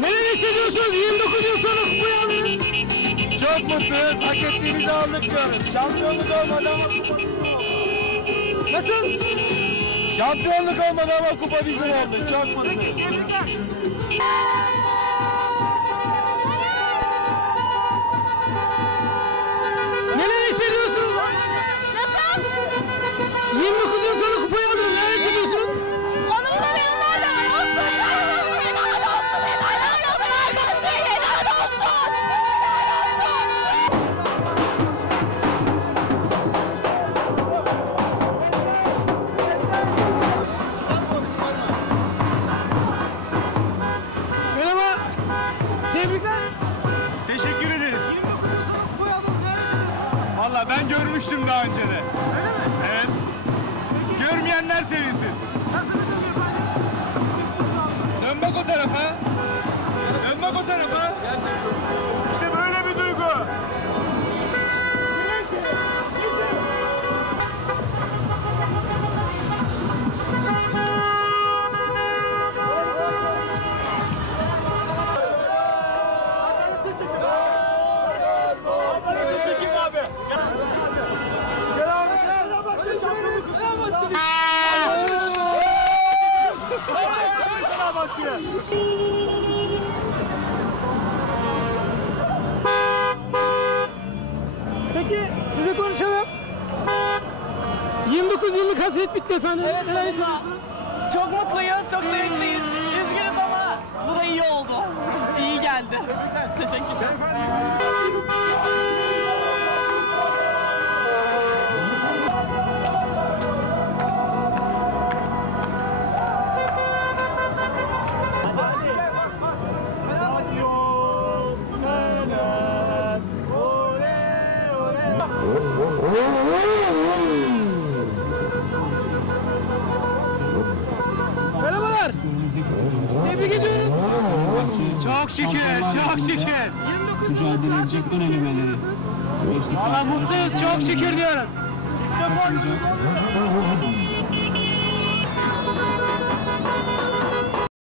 Neler hissediyorsunuz 29 yıl sonra kupayı aldınız? Çok mutluyuz. Hak ettiğimizi aldık diyoruz. Şampiyonluk olmadı ama kupa bizim oldu. Nasıl? Şampiyonluk olmadı ama kupa bizim oldu. Çok mutluyuz. Tebrikler. Teşekkür ederiz. 29 yıl sonra kupayı aldınız. Neler hissediyorsunuz? Valla ben görmüştüm daha önce de. Öyle mi? Evet. Görmeyenler sevinsin. Nasıl bir duygu efendim? Dön bak o tarafa. Dön bak o tarafa. Peki size konuşalım. 29 yıllık hasret bitti efendim. Evet Neler sonunda. Çok mutluyuz, çok sevinçliyiz. Üzgünüz ama bu da iyi oldu. İyi geldi. Teşekkürler. Merhabalar. Tebrik ediyoruz. Çok şükür, çok şükür. 29 yıllık mücadele edecek ön elemeleri. Valla mutluyuz, çok şükür diyoruz. katılacak.